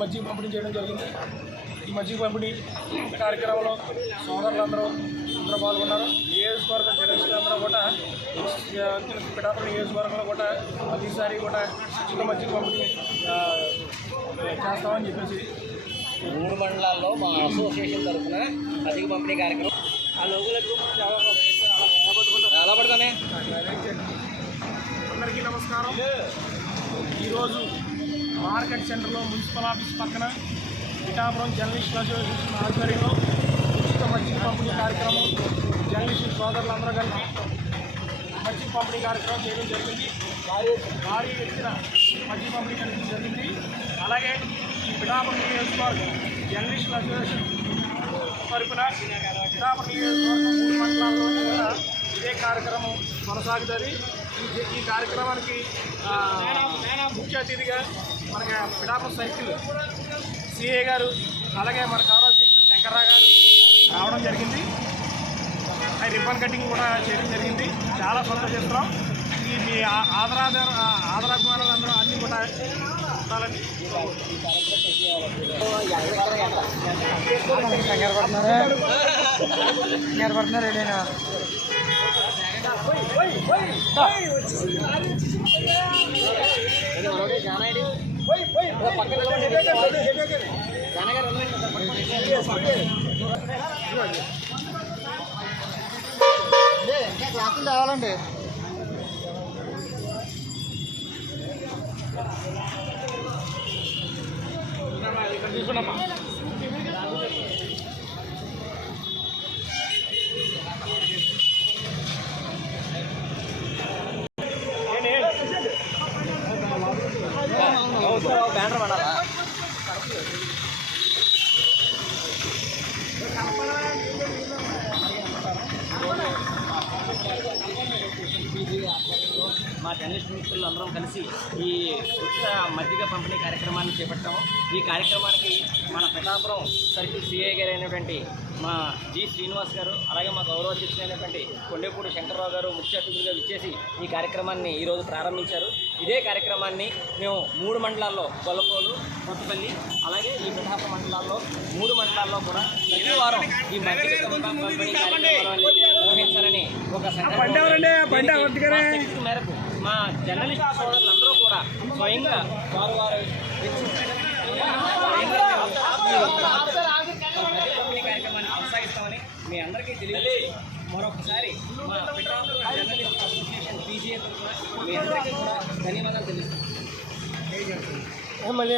మజ్జిగ పంపిణీ చేయడం జరిగింది. ఈ మజ్జిగ పంపిణీ కార్యక్రమంలో సోదరులందరూ పాల్గొన్నారు. నియోజకవర్గ జర్నలిస్టులందరూ కూడా పిఠాపురం నియోజకవర్గంలో కూడా ప్రతిసారి కూడా మజ్జిగ పంపిణీ చేస్తామని చెప్పేసి 3 మండలాల్లో మా అసోసియేషన్ తరఫున మజ్జిగ పంపిణీ కార్యక్రమం ఆ లోగులకు పడుతానే. అందరికీ నమస్కారం. ఈరోజు మార్కెట్ సెంటర్లో మున్సిపల్ ఆఫీస్ పక్కన పిఠాపురం జర్నలిస్ట్ అసోసియేషన్ ఆధ్వర్యంలో ఉచిత మజ్జిగ పంపిణీ కార్యక్రమం జర్నలిస్టు సోదరులందరూ కలిపి మజ్జిగ పంపిణీ కార్యక్రమం చేయడం జరిగింది. భారీ ఎత్తున మజ్జిగ పంపిణీ చేయడం జరిగింది. అలాగే ఈ పిఠాపురం నియోజకవర్గం జర్నలిస్ట్ అసోసియేషన్ తరఫున పిఠాపురం నియోజకవర్గం 3 మండలాల్లో కూడా ఇదే కార్యక్రమం కొనసాగుతుంది. ఈ కార్యక్రమానికి ముఖ్య అతిథిగా మనకి పిఠాపురం సర్కిల్ సిఏ గారు, అలాగే మన గౌరవాధ్యక్షులు శంకర్రావు గారు రావడం జరిగింది. రిబ్బన్ కటింగ్ కూడా చేయడం జరిగింది. చాలా సంతోషిస్తున్నాం. ఈ మీ ఆదరాభిమానాలు అందరూ అన్నీ కూడా ఉండాలని క్లాసులు తేవాలండి. తీసుకున్నామా బ్యానర్ పడాలా? మా జర్నలిస్ట్ మిత్రులు అందరం కలిసి ఈ ఉచిత మజ్జిగ పంపిణీ కార్యక్రమాన్ని చేపట్టాము. ఈ కార్యక్రమానికి మన పిఠాపురం సర్కిల్ సిఐ గారు అయినటువంటి మా జి శ్రీనివాస్ గారు, అలాగే మా గౌరవాధ్యక్షులైనటువంటి కొండేపూడి శంకర్రావు గారు ముఖ్య అతిథులుగా విచ్చేసి ఈ కార్యక్రమాన్ని ఈరోజు ప్రారంభించారు. ఇదే కార్యక్రమాన్ని మేము 3 మండలాల్లో గొల్లపోలు, కొత్తపల్లి, అలాగే ఈ పిఠాపురం మండలాల్లో 3 మండలాల్లో కూడా ప్రతి వారం ఈ మజ్జిగ పంపిణీ కార్యక్రమాన్ని నిర్వహించాలని ఒక శక్తి మేరకు మా జర్నలిస్ట్ సోదరులందరూ కూడా స్వయంగా వారు కార్యక్రమాన్ని కొనసాగిస్తామని మీ అందరికీ తెలియదు. మరొకసారి మా పిఠాపురం జర్నలిస్ట్ అసోసియేషన్ పీజీఏ తరఫున మీ అందరికీ కూడా ధన్యవాదాలు తెలుస్తాం. మళ్ళీ